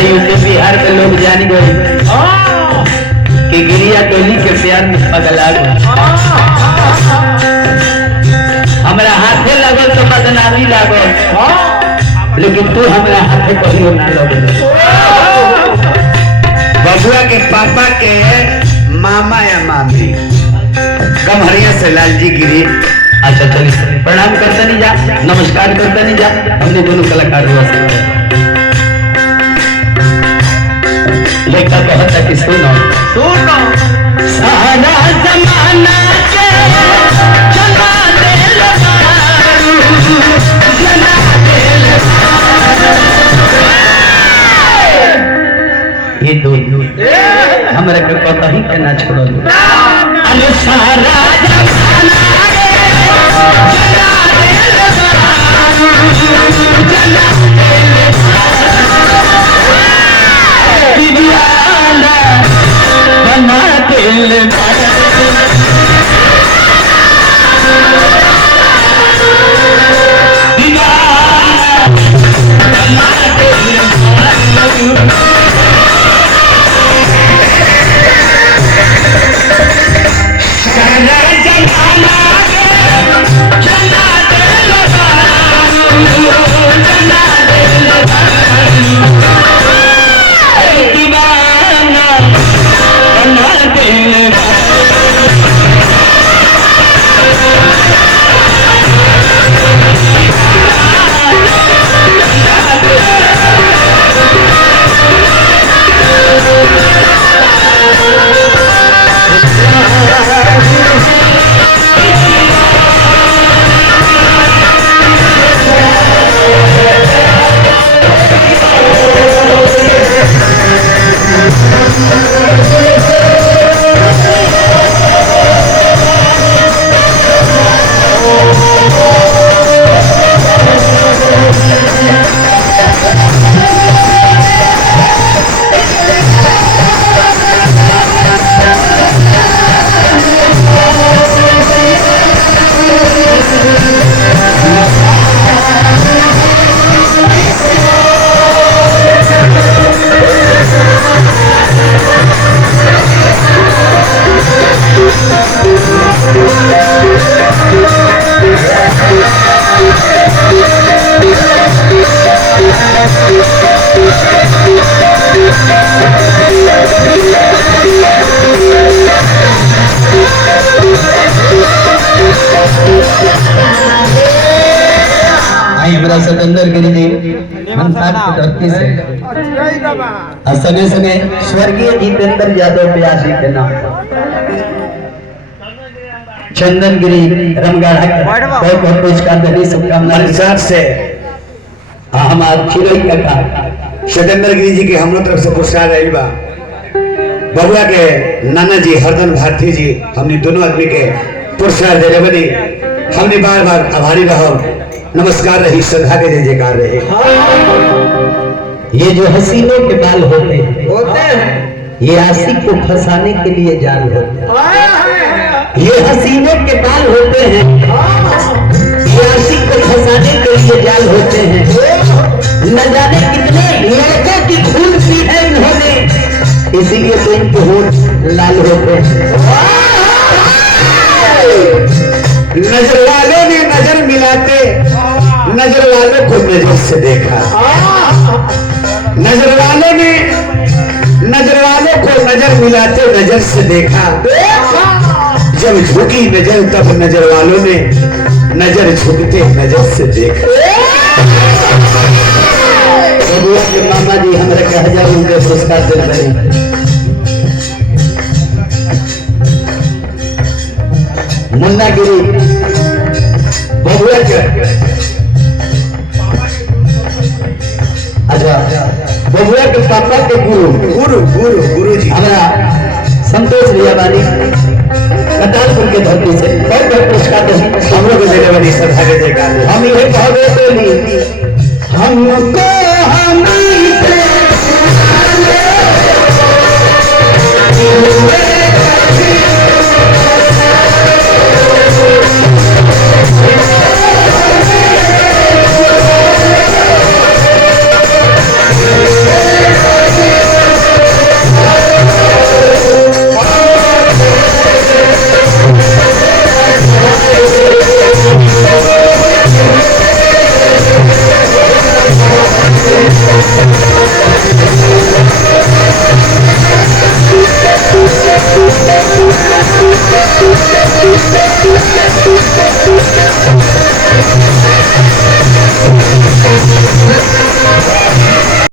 UP Bihar में लोग जान गए कि गिरिया टोली के प्यार में पगला गए। हमारा हाथे लगल तो बदनामी लागल, लेकिन तू हमारा हाथे कहियो ना लगल। बबुआ के पापा के मामा या मामी गम्हरिया से लालजी गिरी। अच्छा चलिए प्रणाम करते नहीं जा, नमस्कार करते नहीं जा, हमने दोनों कलाकार हुआ से लेखा कहता कि सुनो सुनो सारा जमाना के जना दिल जना दिल ये दो हमरा के कहता ही के ना छोड़ो अरे सारा जमाना सतेंद्र गिरी जी मनसार की धरती से सगे सगे स्वर्गीय जितेंद्र यादव प्यासी के नाम चंदन गिरी रमगढ़ बहुत बहुत पुरस्कार देने शुभकामनाएं से हमारे चिरई का सतेंद्र गिरी जी के हम तरफ से पुरस्कार रही बा। बबुआ के नाना जी हरदन भारती जी हमने दोनों आदमी के पुरस्कार दे बनी। हमने बार बार आभारी रहो। नमस्कार रही, श्रद्धा के जय जयकार रहे। ये जो हसीनों के बाल होते हैं ये आशिक को फंसाने के लिए जाल होते हैं। ये हसीनों के बाल होते हैं ये आशिक को फंसाने के लिए जाल होते हैं। न जाने कितने लड़कों की खून पी है इन्होंने, इसीलिए तो इनके होठ लाल होते हैं। नजर वालों ने नजर मिलाते नजर वालों को नजर से देखा। नजर वालों ने नजर वालों को नजर मिलाते नजर से देखा। जब झुकी नजर तब नजर वालों ने नजर झुकते नजर से देखा। बबुआ के मामा जी हमारे 1000 रुपये पुरस्कार दे रहे हैं। मुन्ना गिरी बबुआ के अच्छा बबुआ के पापा के गुरु गुरु गुरु गुरु जी हमारा संतोष रियाबानी कटालपुर के धरती से बहुत बहुत पुरस्कार हम लोग देने वाली श्रद्धा के जयकार। हम ये कहोगे तो नहीं हमको Hey!